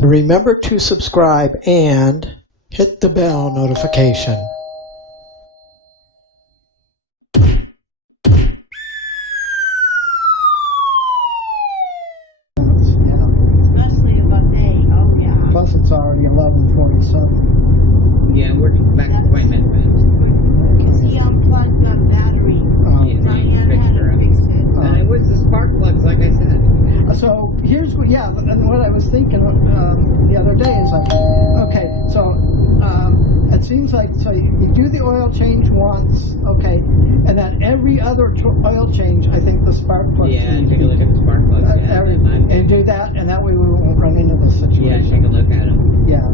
Remember to subscribe and hit the bell notification. Especially about day. Oh yeah. Plus it's already 11:47. Yeah, we're back to 20 minutes. Because he unplugged the battery. Diane had to fix it. And it was the spark plugs, like I said. So here's what, yeah, and what I was thinking the other day is like, okay, so it seems like, so you do the oil change once, okay, and then every other oil change, I think the spark plugs. Yeah, take a look at the spark plugs. And do that, and that way we won't run into this situation. Yeah, take a look at them. Yeah.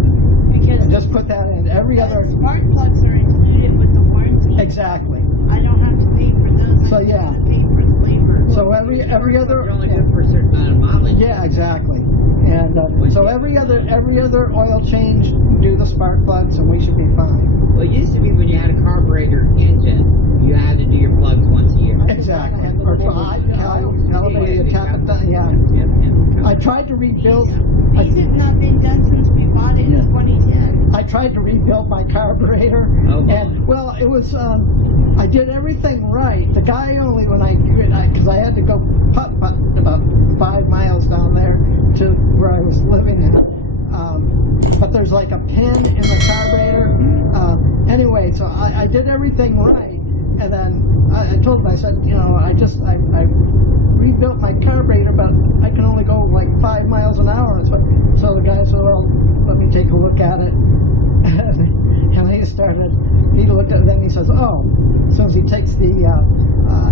Because And just put that in every other. spark plugs are included with the warranty. Exactly. I don't have to pay for those. So, I just yeah. have to pay for the labor. So every other. They're only good for a certain amount of mileage. Yeah, exactly. And so every other oil change, do the spark plugs, and we should be fine. Well, it used to be when you had a carburetor engine, you had to do your plugs once a year. Exactly. Or elevated yeah. I tried to rebuild. These have not been done since we bought it in 2010. I tried to rebuild my carburetor, and well, it was. I did everything right. The guy only because I had to go putt-putt about 5 miles down there to where I was living at. But there's like a pin in the carburetor. Anyway, so I did everything right, and then I told him, I said, you know, I rebuilt my carburetor, but I can only go like 5 miles an hour. So the guy said, well, let me take a look at it. And he looked at it, then he says, oh, as soon as he takes the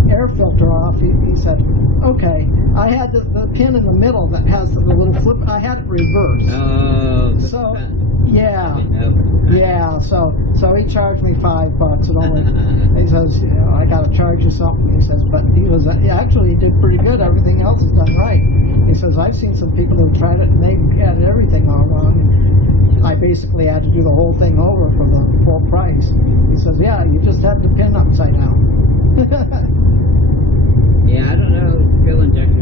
air filter off, he said, okay, I had the pin in the middle that has the little flip, I had it reversed. Oh, so, yeah. Yeah, so he charged me $5 and only, he says, you know, I gotta charge you something. He says, but he was, actually he did pretty good, everything else is done right. He says, I've seen some people who tried it and they had everything all wrong. I basically had to do the whole thing over for the full price. He says, yeah, you just have the pin upside down. Yeah, I don't know, fuel injection